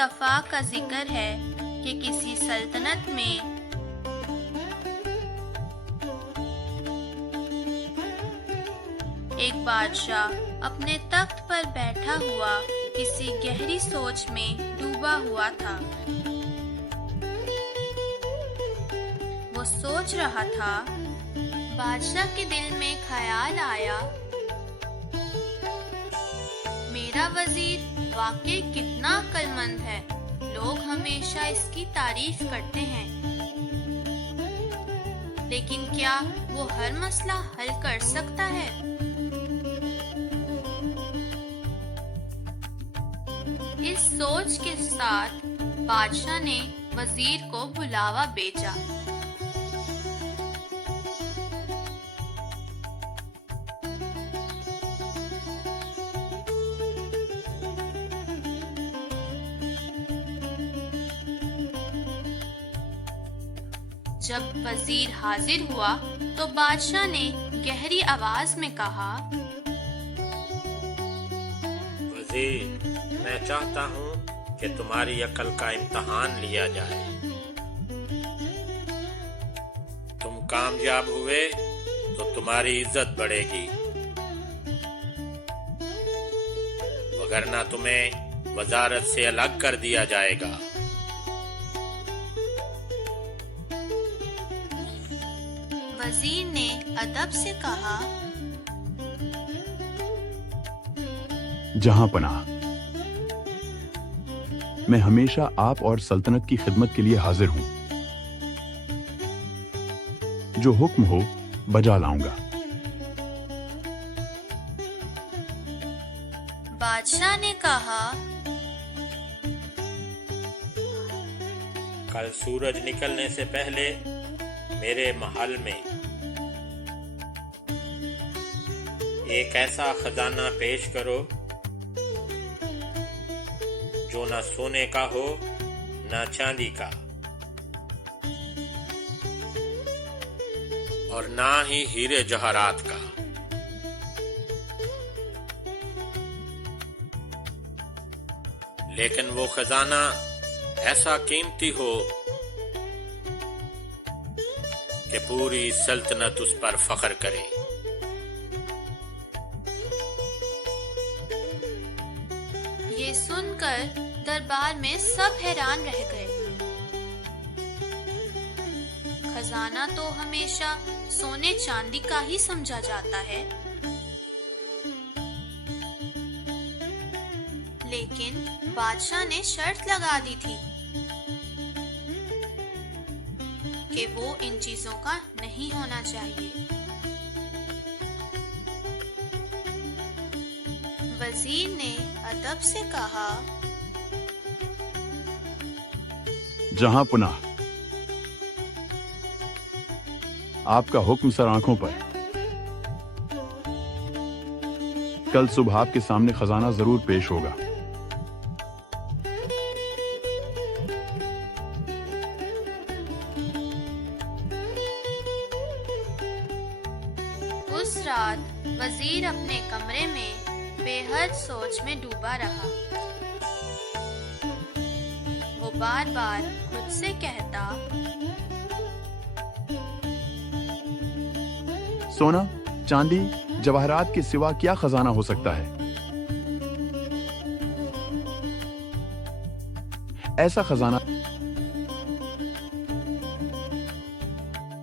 اتفاق کا ذکر ہے کہ کسی سلطنت میں ایک بادشاہ اپنے تخت پر بیٹھا ہوا کسی گہری سوچ میں ڈوبا ہوا تھا۔ وہ سوچ رہا تھا۔ بادشاہ کے دل میں خیال آیا، میرا وزیر واقعی کتنا عقل مند ہے، لوگ ہمیشہ اس کی تعریف کرتے ہیں، لیکن کیا وہ ہر مسئلہ حل کر سکتا ہے؟ اس سوچ کے ساتھ بادشاہ نے وزیر کو بلاوا بھیجا۔ جب وزیر حاضر ہوا تو بادشاہ نے گہری آواز میں کہا، وزیر، میں چاہتا ہوں کہ تمہاری عقل کا امتحان لیا جائے۔ تم کامیاب ہوئے تو تمہاری عزت بڑھے گی، وگرنہ تمہیں وزارت سے الگ کر دیا جائے گا۔ وزیر نے ادب سے کہا، جہاں پناہ، میں ہمیشہ آپ اور سلطنت کی خدمت کے لیے حاضر ہوں، جو حکم ہو بجا لاؤں گا۔ بادشاہ نے کہا، کل سورج نکلنے سے پہلے میرے محل میں ایک ایسا خزانہ پیش کرو جو نہ سونے کا ہو نہ چاندی کا، اور نہ ہی ہیرے جواہرات کا، لیکن وہ خزانہ ایسا قیمتی ہو کہ پوری سلطنت اس پر فخر کرے۔ یہ سن کر دربار میں سب حیران رہ گئے۔ خزانہ تو ہمیشہ سونے چاندی کا ہی سمجھا جاتا ہے، لیکن بادشاہ نے شرط لگا دی تھی کہ وہ ان چیزوں کا نہیں ہونا چاہیے۔ وزیر نے ادب سے کہا، جہاں پناہ، آپ کا حکم سر آنکھوں پر۔ کل صبح آپ کے سامنے خزانہ ضرور پیش ہوگا۔ اس رات وزیر اپنے کمرے میں بے حد سوچ میں ڈوبا رہا۔ وہ بار بار خود سے کہتا، سونا، چاندی، جواہرات کے سوا کیا خزانہ ہو سکتا ہے؟ ایسا خزانہ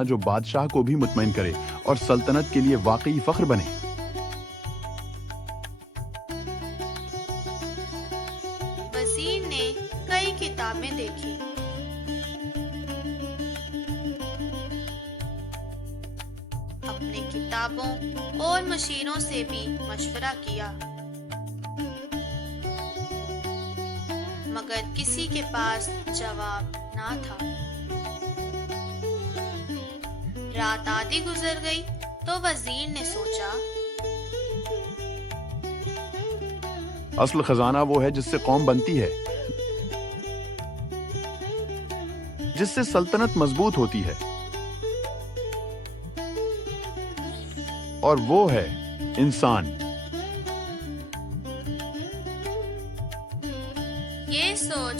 جو بادشاہ کو بھی مطمئن کرے اور سلطنت کے لیے واقعی فخر بنے۔ وزیر نے کئی کتابیں دیکھی، اپنے کتابوں اور مشیروں سے بھی مشورہ کیا، مگر کسی کے پاس جواب نہ تھا۔ رات آدھی گزر گئی تو وزیر نے سوچا، اصل خزانہ وہ ہے جس سے قوم بنتی ہے، جس سے سلطنت مضبوط ہوتی ہے، اور وہ ہے انسان۔ یہ سوچ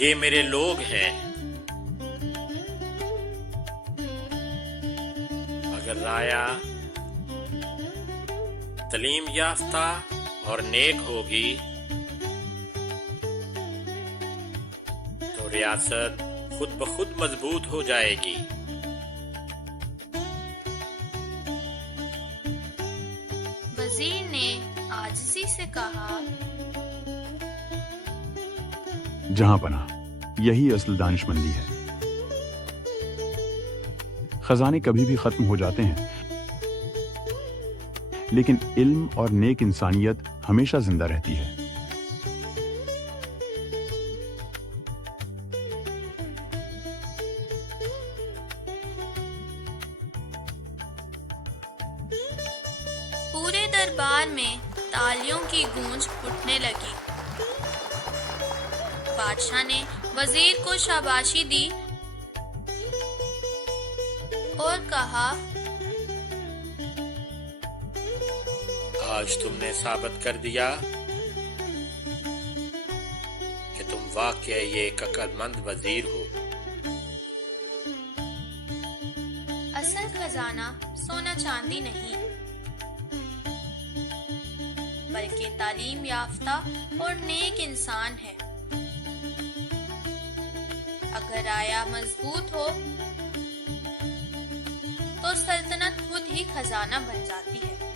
یہ میرے لوگ ہیں. اگر رایا تعلیم یافتہ اور نیک ہوگی تو ریاست خود بخود مضبوط ہو جائے گی. وزیر نے عاجزی سے کہا، جہاں پناہ یہی اصل دانش مندی ہے. خزانے کبھی بھی ختم ہو جاتے ہیں لیکن علم اور نیک انسانیت ہمیشہ زندہ رہتی ہے. پورے دربار میں تالیوں کی گونج اٹھنے لگی. بادشاہ نے وزیر کو شاباشی دی اور کہا، آج تم نے ثابت کر دیا کہ تم واقعی ایک عقل مند وزیر ہو. اصل خزانہ سونا چاندی نہیں بلکہ تعلیم یافتہ اور نیک انسان ہے. اگر رایا مضبوط ہو تو سلطنت خود ہی خزانہ بن جاتی ہے.